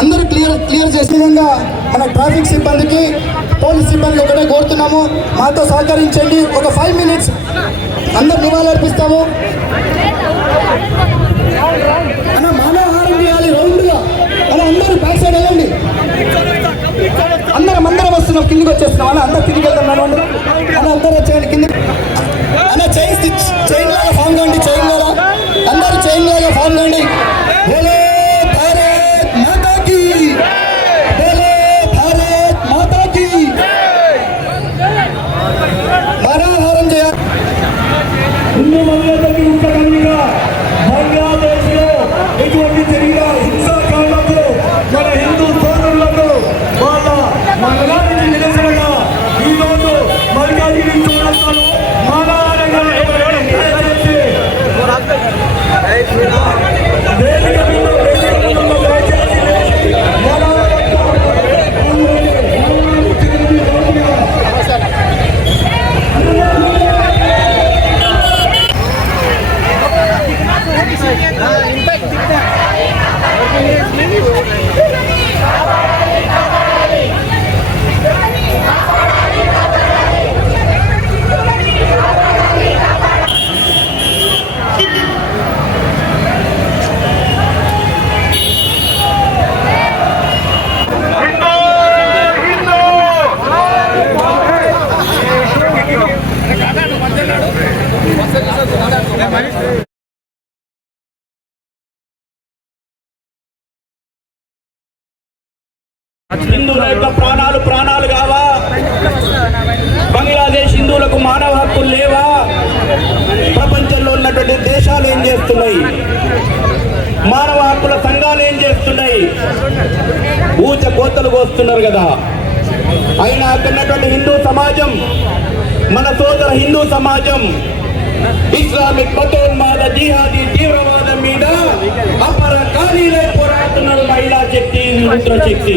అందరూ క్లియర్ చేసే విధంగా మన ట్రాఫిక్ సిబ్బందికి పోలీస్ సిబ్బంది ఒకటే కోరుతున్నాము, మాతో సహకరించండి. ఒక 5 minutes అందరు నివాళులర్పిస్తాము. అన్న మానవహారం చేయాలి రౌండ్గా. అలా అందరూ బ్యాక్ సైడ్ వెళ్ళండి. అందరం వస్తున్నాం, కిందికి వచ్చేస్తున్నాం. అలా అందరు కిందికి వెళ్తున్నాను. అలా అందరూ వచ్చేయండి కిందికి. అలా చైన్ లాగా ఫామ్ కండి. అందరూ చైన్ లాగా ఫామ్ కండి. బంగ్లాదేశ్లో ఎటువంటి జరిగిన హింసాకాండంలో మన హిందూ సోదరులకు వాళ్ళ మరణానికి నిరసనగా ఈరోజు మల్కాజిగిరి చౌరస్తాలో మానవాళంగా హిందువుల యొక్క ప్రాణాలు కావా? బంగ్లాదేశ్ హిందువులకు మానవ హక్కులు లేవా? ప్రపంచంలో ఉన్నటువంటి దేశాలు ఏం చేస్తున్నాయి? మానవ హక్కుల సంఘాలు ఏం చేస్తున్నాయి? ఊచ కోతలు కోస్తున్నారు కదా. అయినా అక్కడున్నటువంటి హిందూ సమాజం, మన సోదర హిందూ సమాజం ఇస్లామిక్ మతోన్మాద జిహాదీ తీవ్రవాదం మీద అపర ఖాళీలై పోరాడుతున్నారు. మహిళా శక్తి, మిత్ర శక్తి